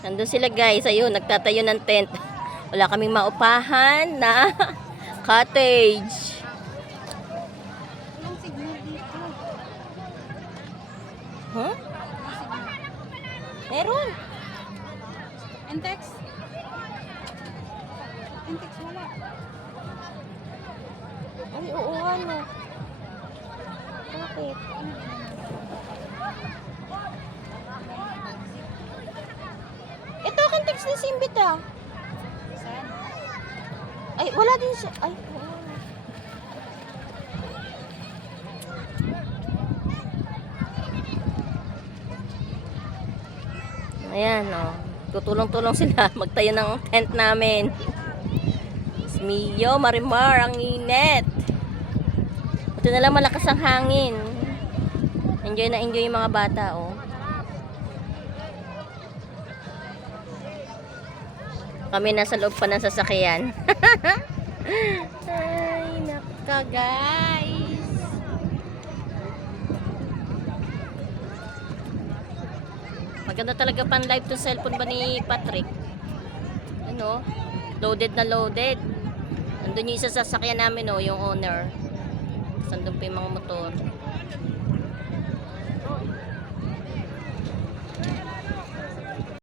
Nandun sila guys, ayun, nagtatayo ng tent. Wala kaming maupahan na cottage. Walang signal dito. Huh? Meron. Intex? Intex wala. Ay, oo nga no. Bakit? Ito, akin text ni Simbit ah. Saan? Ay, wala din siya. Ay, oo. Ayan, oh. Tutulong-tulong sila magtayo ng tent namin. Mio, Marimar, ang init. Ito na lang malakas ang hangin. Enjoy na enjoy yung mga bata, oh. Kami nasa loob pa ng sasakyan. Ay, naka guys. Maganda talaga pan live to cellphone ba ni Patrick? Ano? Loaded na loaded. Nandun yung isa sa sasakyan namin, oh, yung owner. Sandun pa yung mga motor.